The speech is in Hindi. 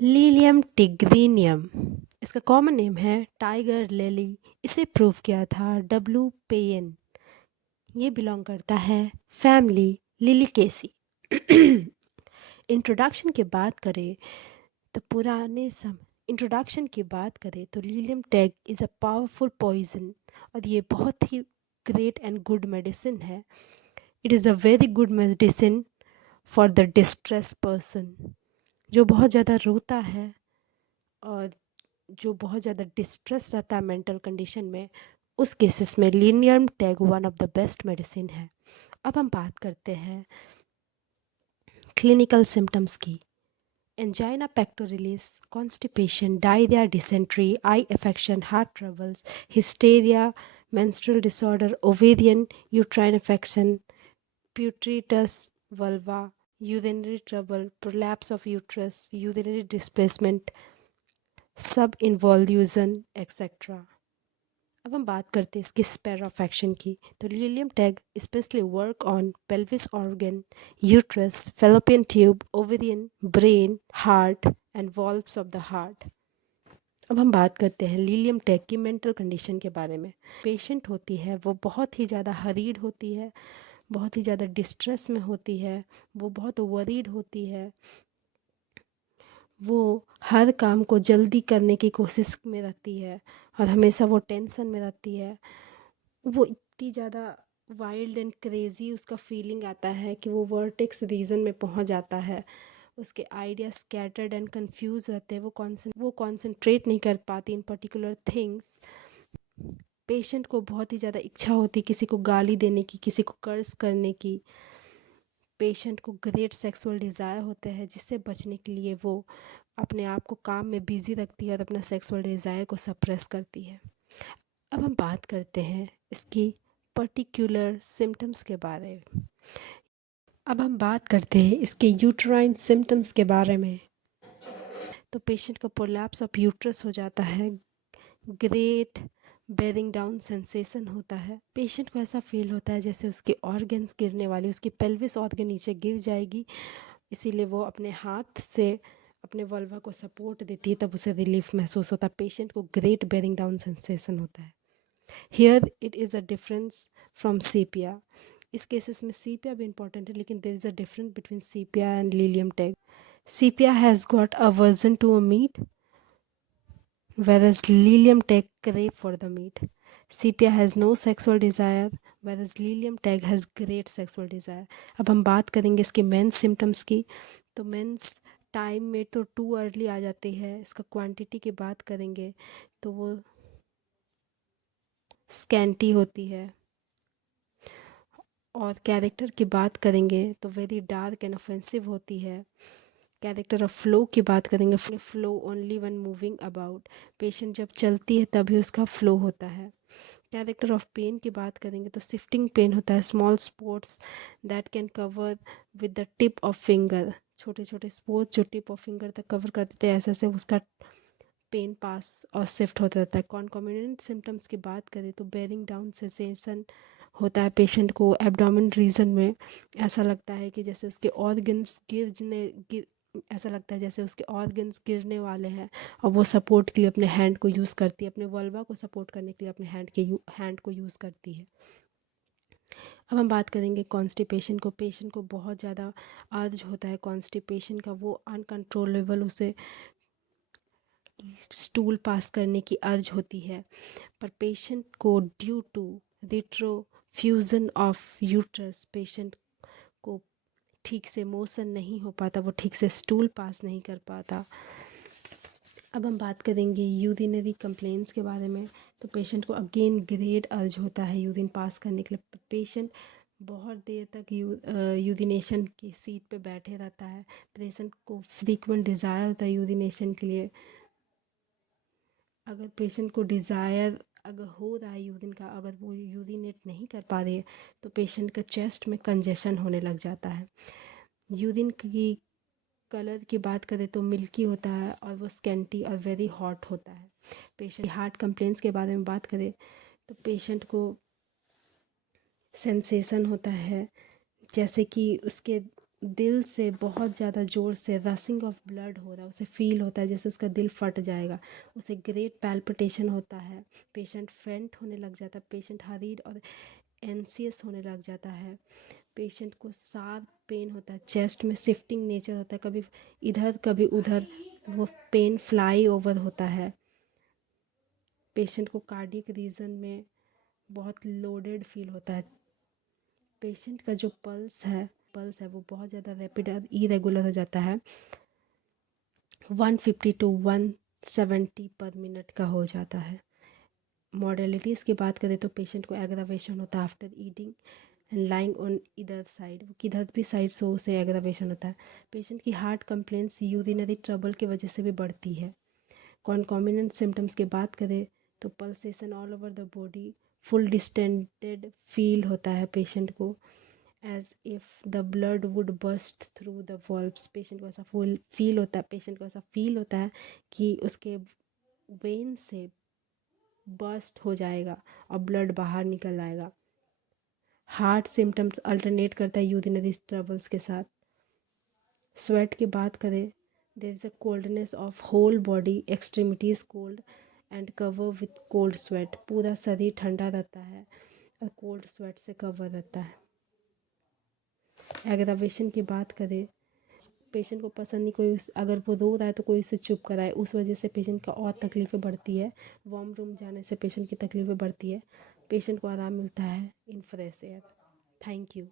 लीलियम टिग्रीनियम, इसका कॉमन नेम है टाइगर लिली। इसे प्रूव किया था डब्ल्यू पेयन। ये बिलोंग करता है फैमिली लिलिकेसी। इंट्रोडक्शन की बात करें तो इंट्रोडक्शन की बात करें तो lilium tig is a powerful poison, और ये बहुत ही ग्रेट एंड गुड मेडिसिन है। It is a very good medicine for the distress person, जो बहुत ज़्यादा रोता है और जो बहुत ज़्यादा डिस्ट्रेस रहता है मेंटल कंडीशन में, उस केसेस में lilium tig one of the best medicine है। अब हम बात करते हैं क्लिनिकल सिम्टम्स की। Angina pectoris, constipation, diarrhoea, dysentery, eye affection, heart troubles, hysteria, menstrual disorder, ovarian, uterine infection, pituitous vulva, urinary trouble, prolapse of uterus, urinary displacement, सब इन्वॉल्यूजन एक्सेट्रा। अब हम बात करते हैं इसके स्पेयर ऑफ एक्शन की। तो lilium tag specially work on pelvis organ, uterus, fallopian tube, ovarian, brain, heart and valves of the heart. अब हम बात करते हैं लीलियम टैग की मेंटल कंडीशन के बारे में। पेशेंट होती है वो बहुत ही ज़्यादा हरीड होती है, बहुत ही ज़्यादा डिस्ट्रेस में होती है, वो बहुत वरीड होती है, वो हर काम को जल्दी करने की कोशिश में रहती है और हमेशा वो टेंशन में रहती है। वो इतनी ज़्यादा वाइल्ड एंड क्रेज़ी उसका फीलिंग आता है कि वो वर्टेक्स रीजन में पहुंच जाता है। उसके आइडिया स्कैटर्ड एंड कंफ्यूज रहते हैं, वो कॉन्सेंट्रेट नहीं कर पाती इन पर्टिकुलर थिंग्स। पेशेंट को बहुत ही ज़्यादा इच्छा होती है किसी को गाली देने की, किसी को कर्ज करने की। पेशेंट को ग्रेट सेक्सुअल डिज़ायर होते हैं, जिससे बचने के लिए वो अपने आप को काम में बिजी रखती है और अपना सेक्सुअल डिज़ायर को सप्रेस करती है। अब हम बात करते हैं इसकी पर्टिकुलर सिम्टम्स के बारे में। अब हम बात करते हैं इसके यूट्राइन सिम्टम्स के बारे में। तो पेशेंट का प्रोलैप्स ऑफ यूट्रस हो जाता है, ग्रेट बेरिंग डाउन सेंसेशन होता है। पेशेंट को ऐसा फील होता है जैसे उसके ऑर्गन्स गिरने वाले, उसकी पेल्विस ऑर्गन नीचे गिर जाएगी, इसीलिए वो अपने हाथ से अपने वल्वा को सपोर्ट देती है, तब उसे रिलीफ महसूस होता है। पेशेंट को ग्रेट बेरिंग डाउन सेंसेशन होता है। Here it is a difference from sepia. इस केसेस में सीपिया भी इंपॉर्टेंट है, लेकिन there is a difference between sepia and lilium tig. Sepia has got aversion to a meat, whereas lilium tag crave for the meat. Sepia has no sexual desire, whereas lilium tag has great sexual desire. अब हम बात करेंगे इसके मेंस सिम्टम्स की। तो मेंस टाइम में तो टू अर्ली आ जाती है। इसका क्वांटिटी की बात करेंगे तो वो स्कैंटी होती है, और कैरेक्टर की बात करेंगे तो वेरी डार्क एंड ऑफेंसिव होती है। कैरेक्टर ऑफ फ्लो की बात करेंगे, flow only one moving about. Patient जब चलती है तभी उसका फ्लो होता है। कैरेक्टर ऑफ पेन की बात करेंगे तो शिफ्टिंग पेन होता है, small spots that can cover with the tip of finger. छोटे छोटे स्पॉट्स जो टिप ऑफ फिंगर तक कवर कर देते हैं, ऐसे से उसका पेन पास और शिफ्ट होता रहता है। कॉन्कोमिनेंट सिम्टम्स की बात करें तो बेरिंग डाउन सेंसेशन होता है पेशेंट को एब्डोमेन रीजन में। ऐसा लगता है कि जैसे उसके ऑर्गन्स ऐसा लगता है जैसे उसके ऑर्गन्स गिरने वाले हैं, और वो सपोर्ट के लिए अपने हैंड को यूज़ करती है, अपने वल्वा को सपोर्ट करने के लिए अपने हैंड को यूज़ करती है। अब हम बात करेंगे कॉन्स्टिपेशन को। पेशेंट को बहुत ज़्यादा अर्ज होता है कॉन्स्टिपेशन का, वो अनकंट्रोलेबल उसे स्टूल पास करने की अर्ज होती है। पर पेशेंट को due to retroversion of uterus, patient को ठीक से मोशन नहीं हो पाता, वो ठीक से स्टूल पास नहीं कर पाता। अब हम बात करेंगे यूरिनरी कंप्लेंट्स के बारे में। तो पेशेंट को अगेन ग्रेट अर्ज होता है यूरिन पास करने के लिए। पेशेंट बहुत देर तक यूरिनेशन की सीट पे बैठे रहता है। पेशेंट को फ्रीक्वेंट डिज़ायर होता है यूरिनेशन के लिए। अगर पेशेंट को डिज़ायर अगर हो रहा है यूरिन का, अगर वो यूरिनेट नहीं कर पा रही है, तो पेशेंट का चेस्ट में कंजेशन होने लग जाता है। यूरिन की कलर की बात करें तो मिल्की होता है, और वो स्कैंटी और वेरी हॉट होता है। पेशेंट हार्ट कंप्लेंट्स के बारे में बात करें तो पेशेंट को सेंसेशन होता है जैसे कि उसके दिल से बहुत ज़्यादा ज़ोर से रसिंग ऑफ ब्लड हो रहा है, उसे फील होता है जैसे उसका दिल फट जाएगा, उसे ग्रेट पैल्पिटेशन होता है, पेशेंट फेंट होने लग जाता है, पेशेंट हरीड और एंसियस होने लग जाता है, पेशेंट को शार्प पेन होता है, चेस्ट में शिफ्टिंग नेचर होता है, कभी इधर कभी उधर, वो पेन फ्लाई ओवर होता है, पेशेंट को कार्डियक रीजन में बहुत लोडेड फील होता है, पेशेंट का जो पल्स है वो बहुत ज़्यादा रैपिड और इरेगुलर हो जाता है, 150 टू 170 पर मिनट का हो जाता है। मॉडलिटीज़ की बात करें तो पेशेंट को एग्रावेशन होता है after eating and lying on इधर साइड, वो किधर भी साइड से उसे एग्रावेशन होता है। पेशेंट की हार्ट कंप्लेंट्स यूरिनरी ट्रबल की वजह से भी बढ़ती है। कॉन्कॉमिनेंट सिम्टम्स की बात करें तो pulsation all over the body, full distended feel होता है पेशेंट को, as if the blood would burst through the valves, patient को ऐसा फुल फील होता है, पेशेंट को ऐसा फील होता है कि उसके वेन से बस्ट हो जाएगा और ब्लड बाहर निकल आएगा। हार्ट सिम्टम्स अल्टरनेट करता है यूरिनरी ट्रबल्स के साथ। स्वेट की बात करें, there is a coldness of whole body, extremities cold and cover with cold sweat, पूरा शरीर ठंडा रहता है और कोल्ड स्वेट से कवर रहता है। एग्रावेशन की बात करें, पेशेंट को पसंद नहीं कोई अगर वो रो रहा है तो कोई उसे चुप कराए, उस वजह से पेशेंट का और तकलीफ़ें बढ़ती है, वार्म रूम जाने से पेशेंट की तकलीफ़ें बढ़ती है, पेशेंट को आराम मिलता है in fresh air. Thank you.